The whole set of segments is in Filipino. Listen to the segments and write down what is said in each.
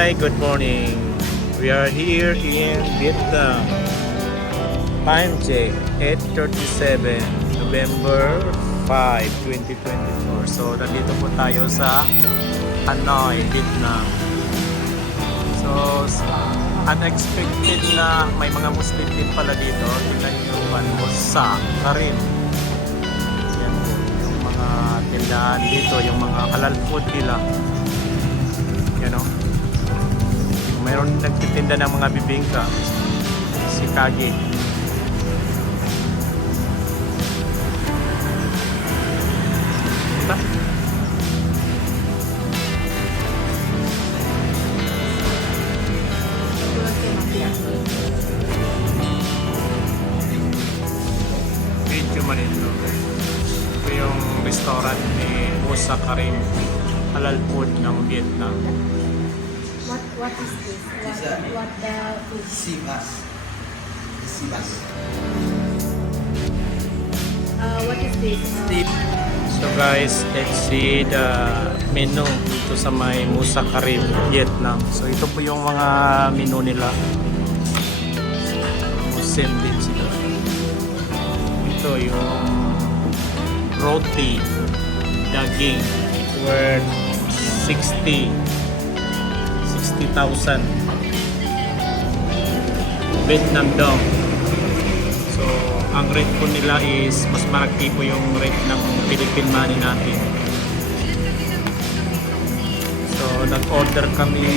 Hi, good morning. We are here in Vietnam. Time check, 8:37, November 5, 2024. So, nandito po tayo sa Hanoi, Vietnam. So, unexpected na may mga Muslim din pala dito. Tingnan nyo yung Musa Karim. Yan po, yung mga tindahan dito, yung mga halal food nila. Yan o. Mayroon nagtitinda ng mga bibingka. Si Kagi. Ito. Video man ito. Ito yung restaurant ni Musa Karim. Halal food ng Vietnam. What is this? What the food? Simas. Simas. What is this? So guys, let's see the menu dito sa may Musa Karim, Vietnam. So ito po yung mga menu nila. Muslim din sila. Ito yung roti, daging, worth 60,000. Vietnam dong. So, ang rate po nila is mas maragti po yung rate ng Philippine money natin. So, nag-order kami.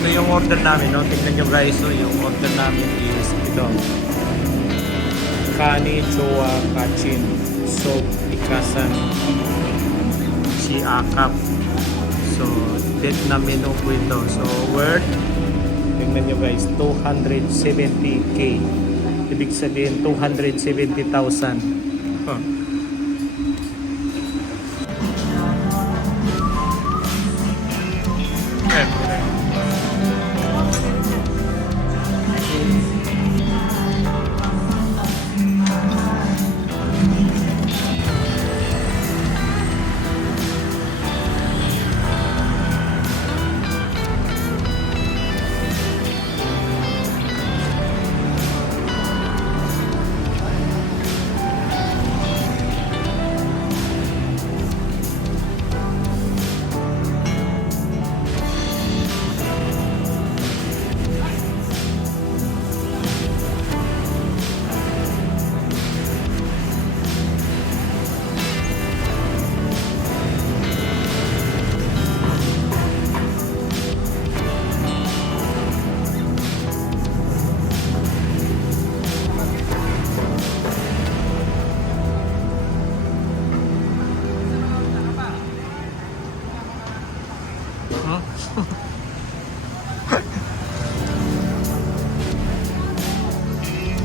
Ito yung order namin, no? Tingnan nyo guys, so yung order namin is ito. Kani, Choa, Kachin, Soup, Ikasan, Si Akap. So, Vietnam menu po ito. So, worth, tingnan nyo guys, 270k. Ibig sabihin, 270,000. Huh.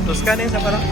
Terus kanin sa parang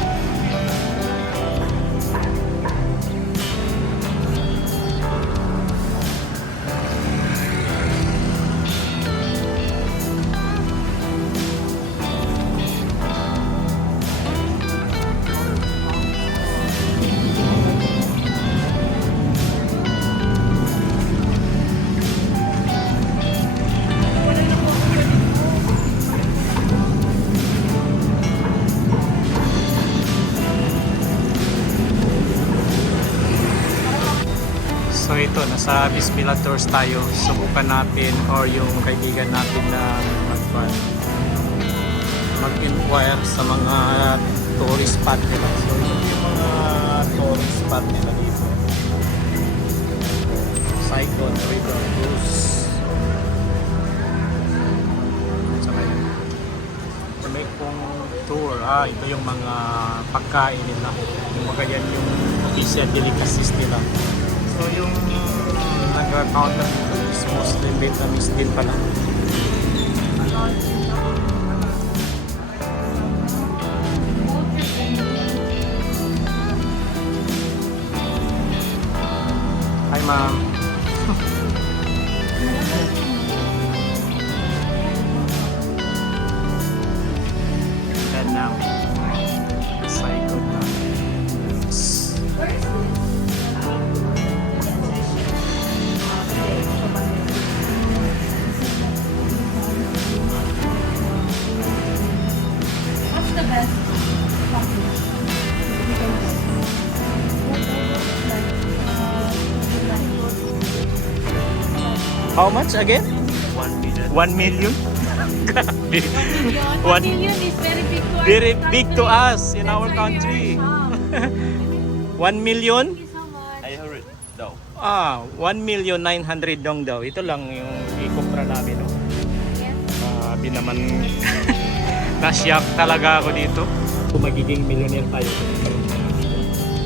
so ito, nasa Bismillah Tours tayo. Subukan natin or yung kaibigan natin na mag-inquire sa mga tourist spot nila. So ito yung mga tourist spot nila dito. Saigon River Cruise. May kong tour. Ito yung mga pagkain nila. Yung mga yan yung official delicacies nila. So yung nag-counter dito is Muslim Vietnamese din pala. Hi ma'am. And now, Saigon na. best coffee. You can get. How much again? 1 million. Grabe. 1 One- million is very big to us. Very big to us in That's our why we are country. shocked. 1 million? Thank you so much. I heard. No. 1,900,000 dong daw. Ito lang yung ikumpra namin. No? Yes. Grabe naman. Na-shock talaga ako dito. Kung magiging millionaire tayo.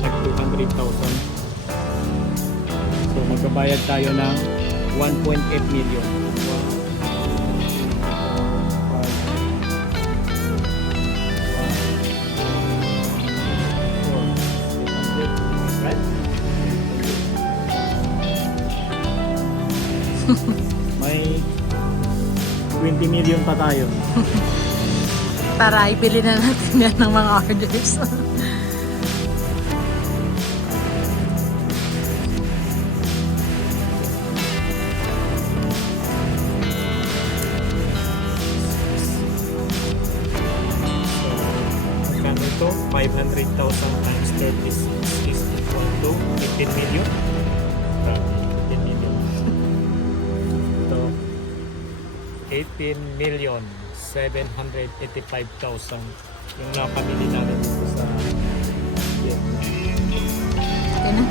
Nag 200,000. So magbabayad tayo ng 1.8 million. Right? May 20 million pa tayo. Para ibili na natin yan ng mga orders. Magkano ito? 500,000 times 36 is equal to 15 million. 15 million. Ito, 18 million 785,000 yung napamili namin dito sa Vietnam. Okay na.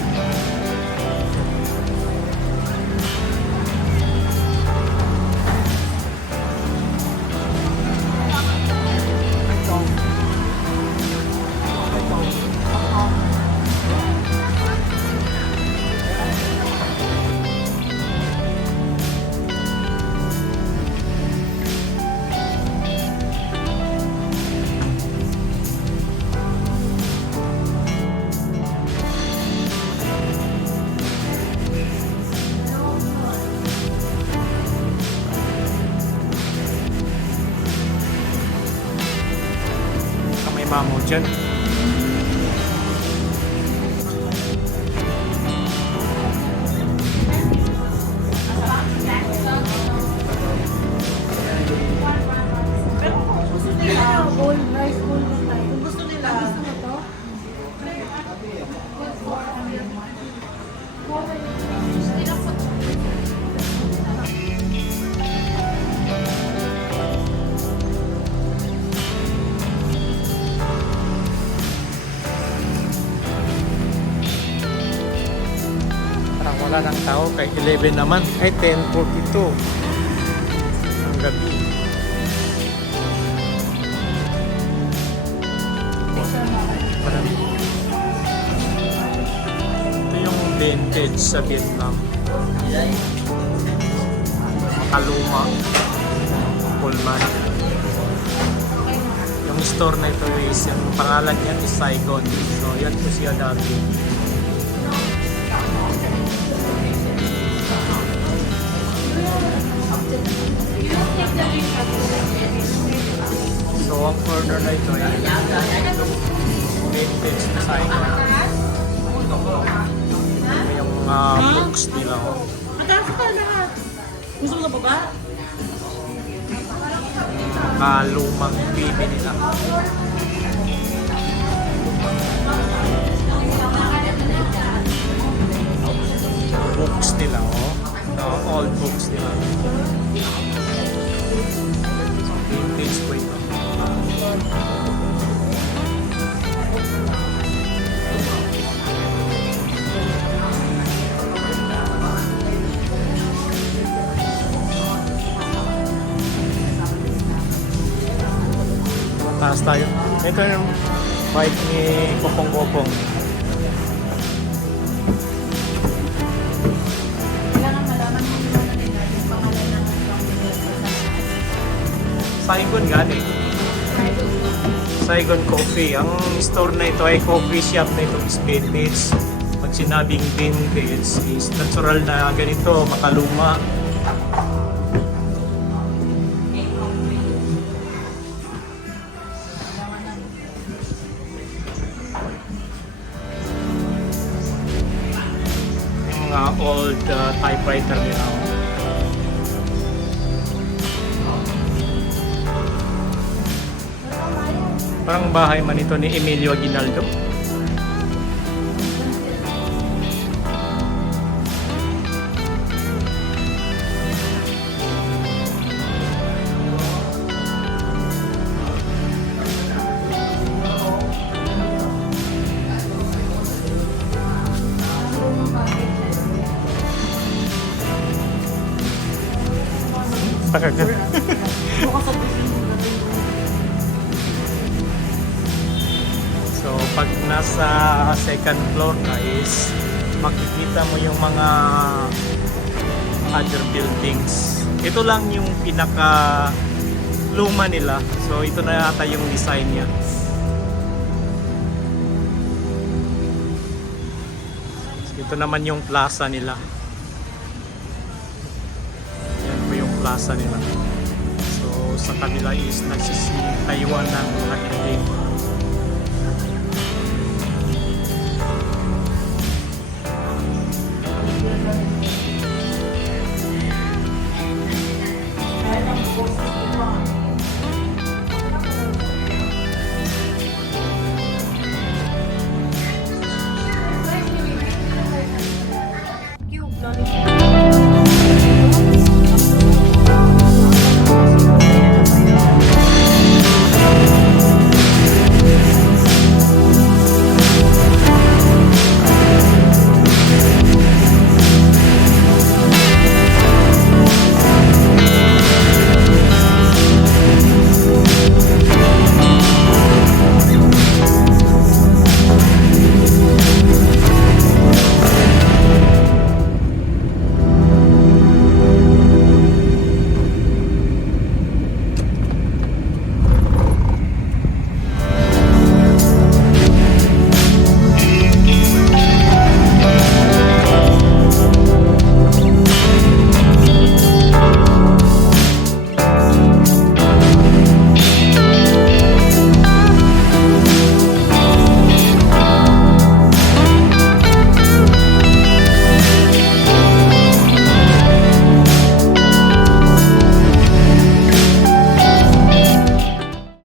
May mamo dyan. Bowl, rice bowl na tayo. Kung gusto nila. Gusto mo to? Parang wala ng tao kay 11 naman. Ay 10:42 ang gabi. Marami. Ito yung vintage sa Vietnam. Makaluma. Pullman. Yung store na ito is, yung pangalan niya is Saigon. So yan po siya dati. So ang corner na ito ay vintage na Saigon. May yung mga books nila. Oh. Mataas ka lahat. Gusto mo na baba? Kalumang TV nila. Books nila, oh. No, old books nila. Vintage po ito. Taas tayo. Ito yung bike ni Kopong-Kopong. Kailangan malaman mo muna nila yung pangalan ng company. Saigon galing. Saigon Coffee. Ang store na ito ay coffee shop na ito is vintage. Pag sinabing vintage is natural na ganito, makaluma. Yung mga old typewriter nila. Parang bahay man ito ni Emilio Aguinaldo. Pakagat. Bukas sa building mo natin. So pag nasa second floor ka is makikita mo yung mga other buildings. Ito lang yung pinaka luma nila. So ito na yata yung design niya. So, ito naman yung plaza nila. Yan po yung plaza nila. So sa kabila is nagsisitayuan ng mga building.